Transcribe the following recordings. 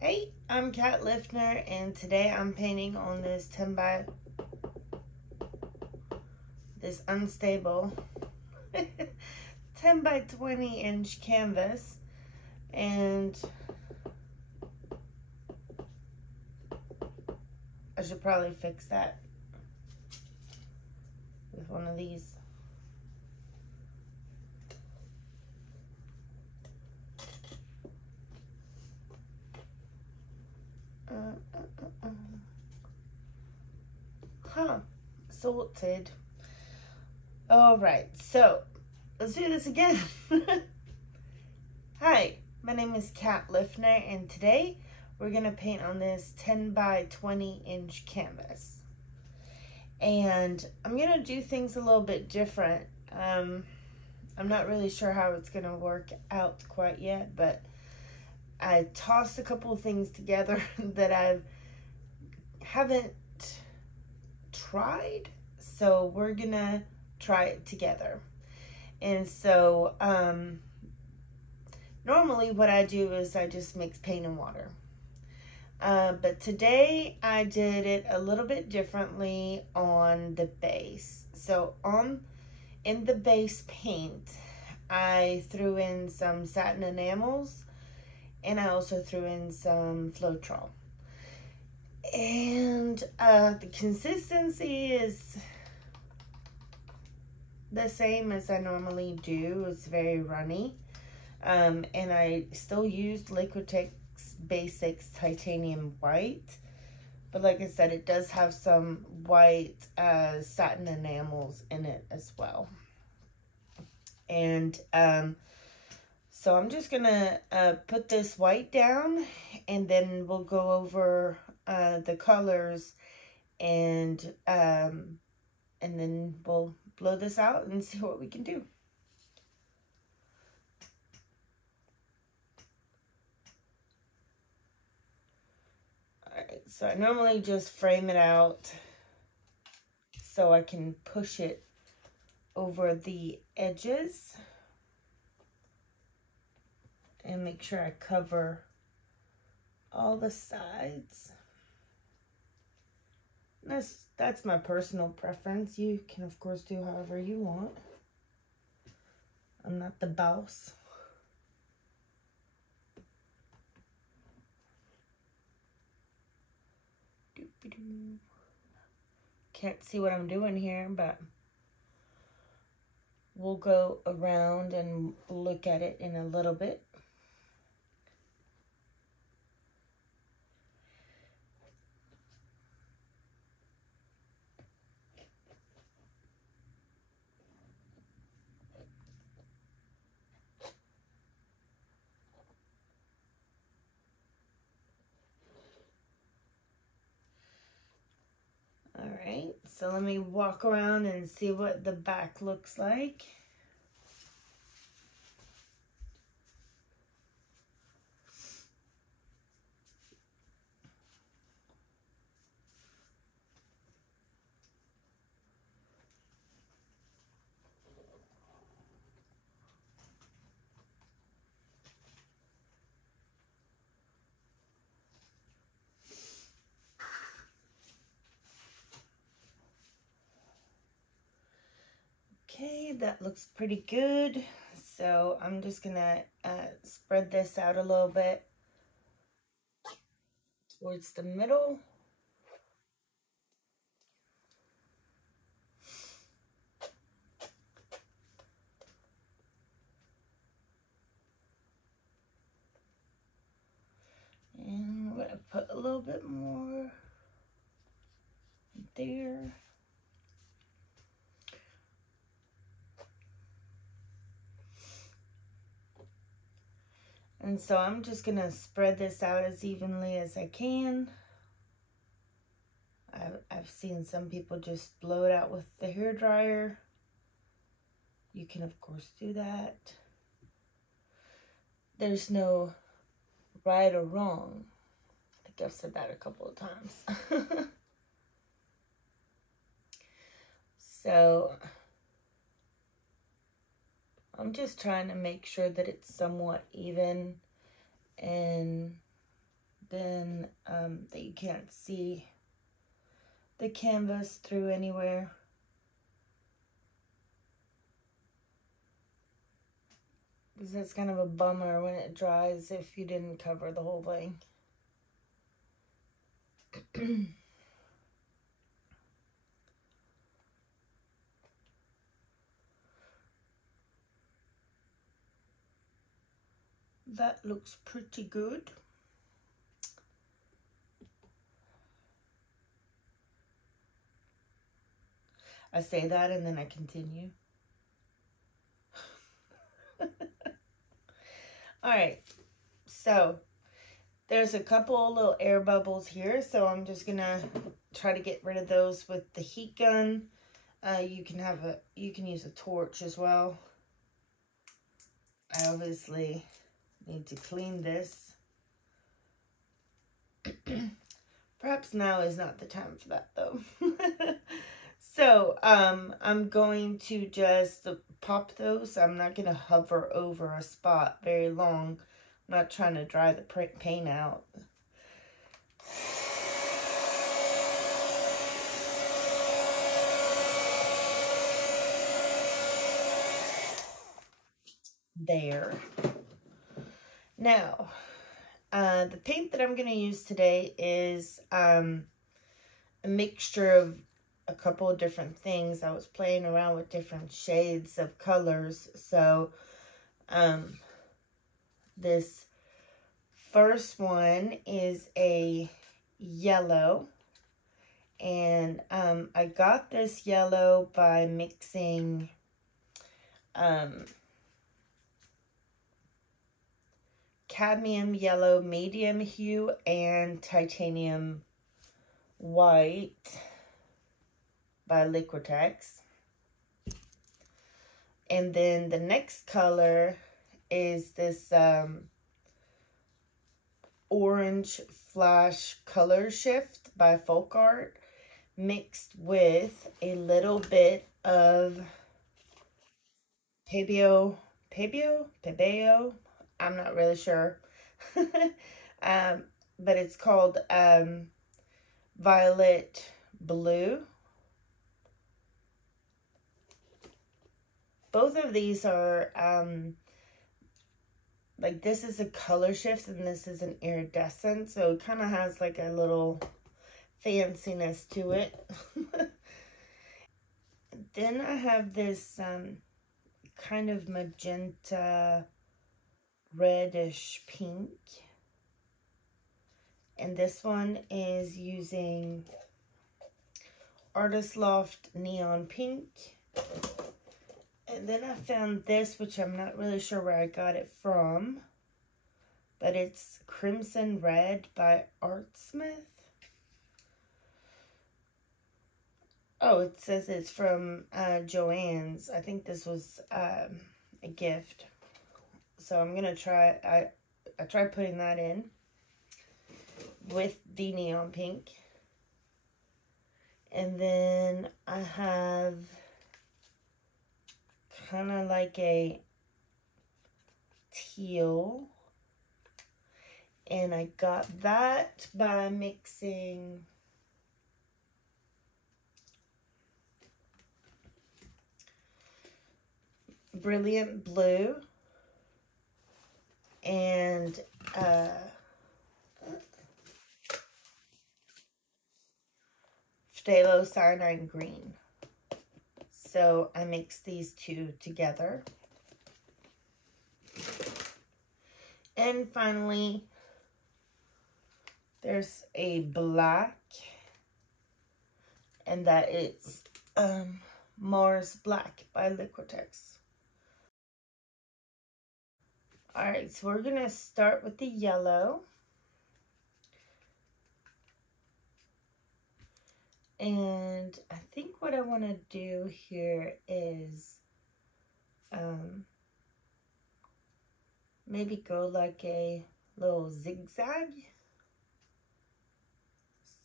Hey, I'm Kat Liftner, and today I'm painting on this this unstable 10 by 20 inch canvas, and I should probably fix that with one of these. Sorted. All right, so let's do this again. Hi, my name is Kat Liftner, and today we're gonna paint on this 10 by 20 inch canvas. And I'm gonna do things a little bit different. I'm not really sure how it's gonna work out quite yet, but I tossed a couple of things together that I haven't tried, so we're gonna try it together. And so normally what I do is I just mix paint and water, but today I did it a little bit differently on the base. So in the base paint, I threw in some Satin Enamels, and I also threw in some floetrol. And the consistency is the same as I normally do. It's very runny. And I still used Liquitex Basics Titanium White. But like I said, it does have some white satin enamels in it as well. And so I'm just gonna put this white down, and then we'll go over the colors, and then we'll blow this out and see what we can do. Alright, so I normally just frame it out so I can push it over the edges and make sure I cover all the sides. That's my personal preference. You can of course do however you want. I'm not the boss. Can't see what I'm doing here, but we'll go around and look at it in a little bit. All right, so let me walk around and see what the back looks like. Okay, that looks pretty good. So I'm just gonna spread this out a little bit towards the middle. And I'm gonna put a little bit more there. And so I'm just gonna spread this out as evenly as I can. I've seen some people just blow it out with the hairdryer. You can of course do that. There's no right or wrong. I think I've said that a couple of times. So I'm just trying to make sure that it's somewhat even and then that you can't see the canvas through anywhere. Because that's kind of a bummer when it dries if you didn't cover the whole thing. That looks pretty good. I say that and then I continue. Alright, so there's a couple little air bubbles here, so I'm just gonna try to get rid of those with the heat gun. You can use a torch as well. I obviously need to clean this. Perhaps now is not the time for that though. So I'm going to just pop those. I'm not going to hover over a spot very long. I'm not trying to dry the paint out. There. Now, the paint that I'm going to use today is a mixture of a couple of different things. I was playing around with different shades of colors. So, this first one is a yellow. And I got this yellow by mixing cadmium yellow medium hue and titanium white by Liquitex. And then the next color is this orange flash color shift by Folk Art, mixed with a little bit of Pebeo, I'm not really sure. But it's called Violet Blue. Both of these are, like this is a color shift and this is an iridescent. So it kind of has like a little fanciness to it. Then I have this kind of magenta reddish pink, and this one is using Artist Loft Neon Pink. And then I found this, which I'm not really sure where I got it from, but it's Crimson Red by Artsmith. Oh, it says it's from Joann's. I think this was a gift. So I'm gonna try, I tried putting that in with the neon pink. And then I have kind of like a teal. And I got that by mixing Brilliant Blue and Phthalocyanine Green. So I mixed these two together. And finally, there's a black, and that is Mars Black by Liquitex. Alright, so we're going to start with the yellow. And I think what I want to do here is maybe go like a little zigzag.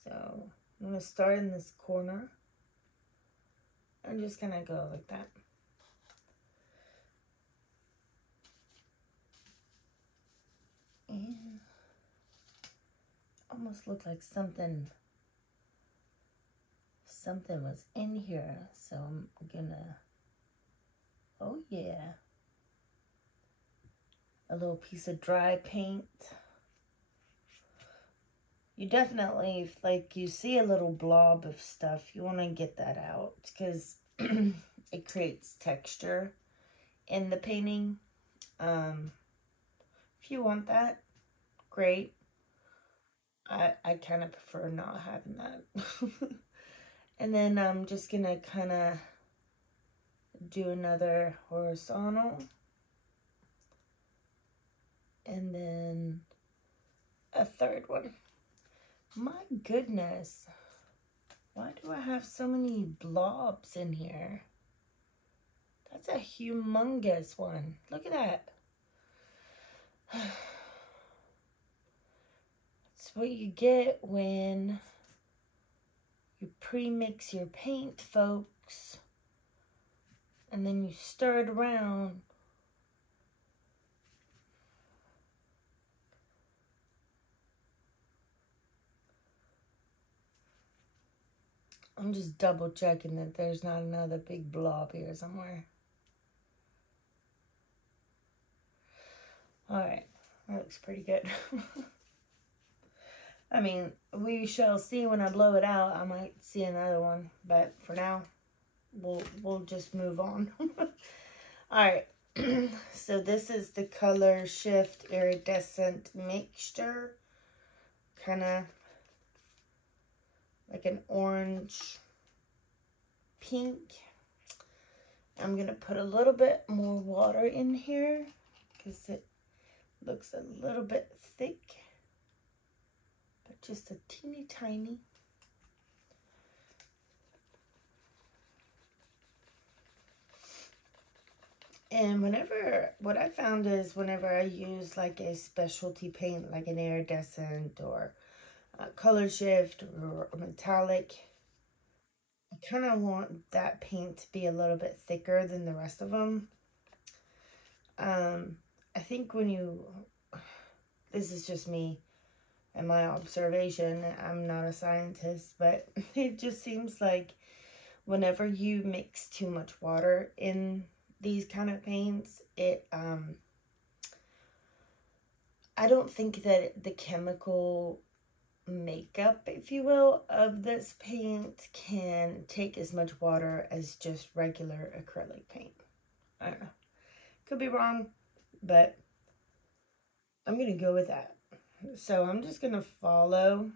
So I'm going to start in this corner. I'm just going to go like that. And almost looked like something was in here. So I'm gonna, oh yeah, a little piece of dry paint. You definitely, if like you see a little blob of stuff, you want to get that out because it creates texture in the painting. If you want that, great. I kind of prefer not having that. And then I'm just gonna kind of do another horizontal. And then a third one. My goodness. Why do I have so many blobs in here? That's a humongous one. Look at that. That's what you get when you pre-mix your paint, folks. And then you stir it around. I'm just double checking that there's not another big blob here somewhere. Alright, that looks pretty good. I mean, we shall see when I blow it out. I might see another one, but for now, we'll just move on. Alright, so this is the Color Shift Iridescent Mixture. Kind of like an orange pink. I'm going to put a little bit more water in here because it looks a little bit thick, but just a teeny tiny. And what I found is whenever I use like a specialty paint, like an iridescent or color shift or metallic, I kind of want that paint to be a little bit thicker than the rest of them. I think this is just me and my observation, I'm not a scientist, but it just seems like whenever you mix too much water in these kind of paints, I don't think that the chemical makeup, if you will, of this paint can take as much water as just regular acrylic paint. I don't know. Could be wrong, but I'm going to go with that. So I'm just going to follow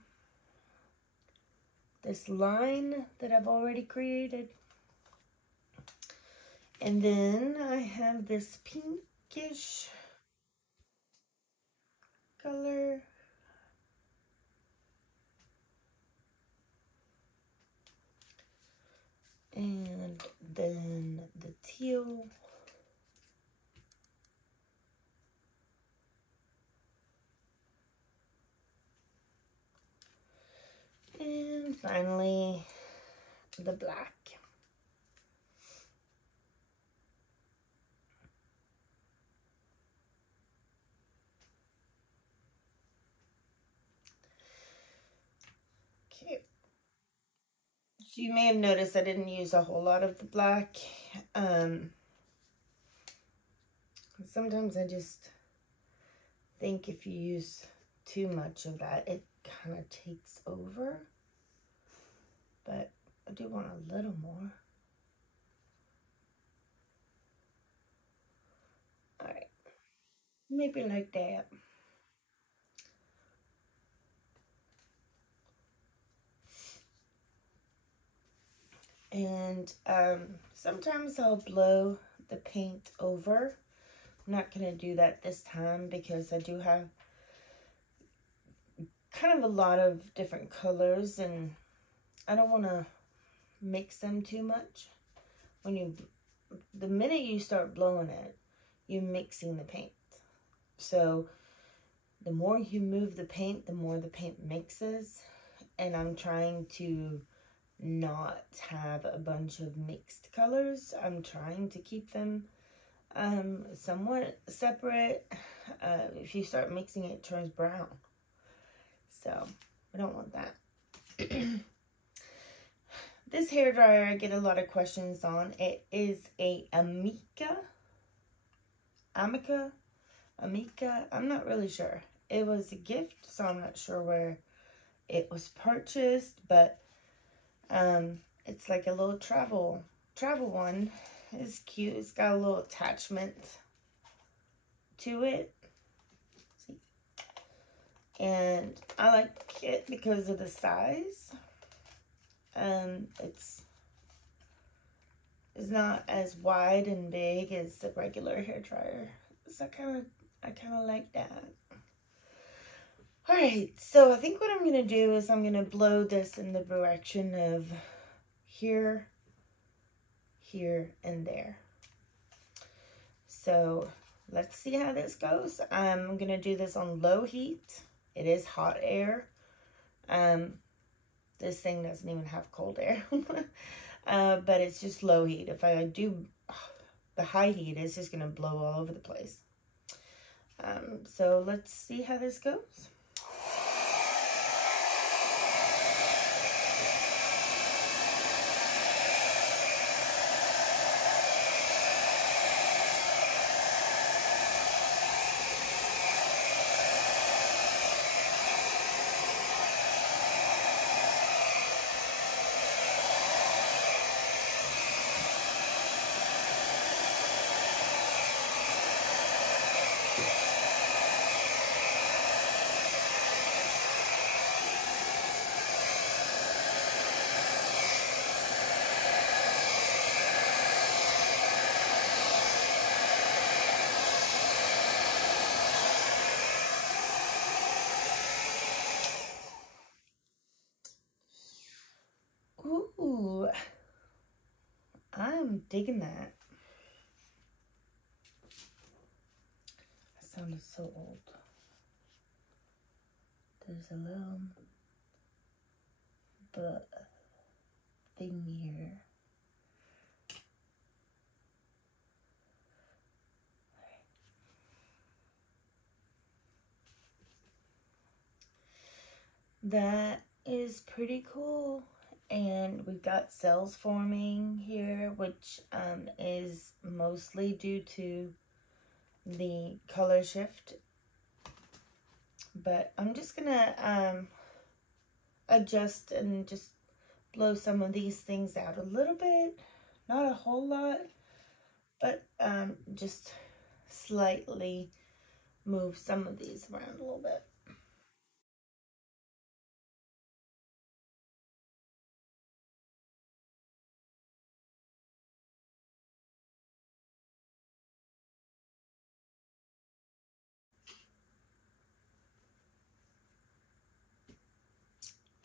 this line that I've already created. And then I have this pinkish color. And then the teal. And finally, the black. Okay. So you may have noticed I didn't use a whole lot of the black. Sometimes I just think if you use too much of that, it kind of takes over. But I do want a little more. All right, maybe like that. And sometimes I'll blow the paint over. I'm not going to do that this time because I do have kind of a lot of different colors and I don't want to mix them too much. The minute you start blowing it, you're mixing the paint. So the more you move the paint, the more the paint mixes. And I'm trying to not have a bunch of mixed colors. I'm trying to keep them somewhat separate. If you start mixing it, it turns brown. So we don't want that. This hair dryer I get a lot of questions on. It is a Amica. I'm not really sure. It was a gift, so I'm not sure where it was purchased, but it's like a little travel one. It's cute. It's got a little attachment to it. See? And I like it because of the size. It's not as wide and big as the regular hair dryer. So I kind of like that. All right, so I think what I'm going to do is I'm going to blow this in the direction of here, here, and there. So let's see how this goes. I'm going to do this on low heat. It is hot air. This thing doesn't even have cold air. But it's just low heat. If I do the high heat, it's just going to blow all over the place. So let's see how this goes. Ooh, I'm digging that. I sounded so old. There's a little thing here. That is pretty cool. And we've got cells forming here, which is mostly due to the color shift. But I'm just gonna adjust and just blow some of these things out a little bit. Not a whole lot, but just slightly move some of these around a little bit.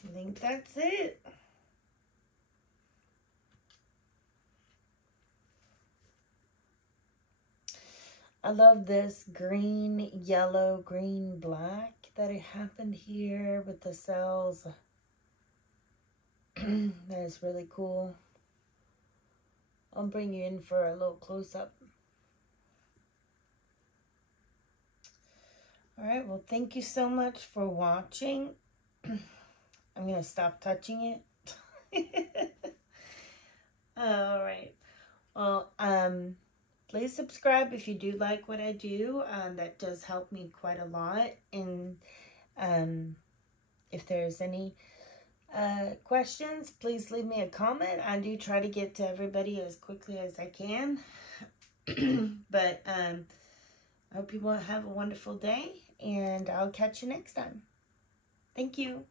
I think that's it. I love this green, yellow, green, black that it happened here with the cells. That is really cool. I'll bring you in for a little close-up. All right, well, thank you so much for watching. I'm going to stop touching it. All right. Well, please subscribe if you do like what I do. That does help me quite a lot. And if there's any questions, please leave me a comment. I do try to get to everybody as quickly as I can. But I hope you will have a wonderful day, and I'll catch you next time. Thank you.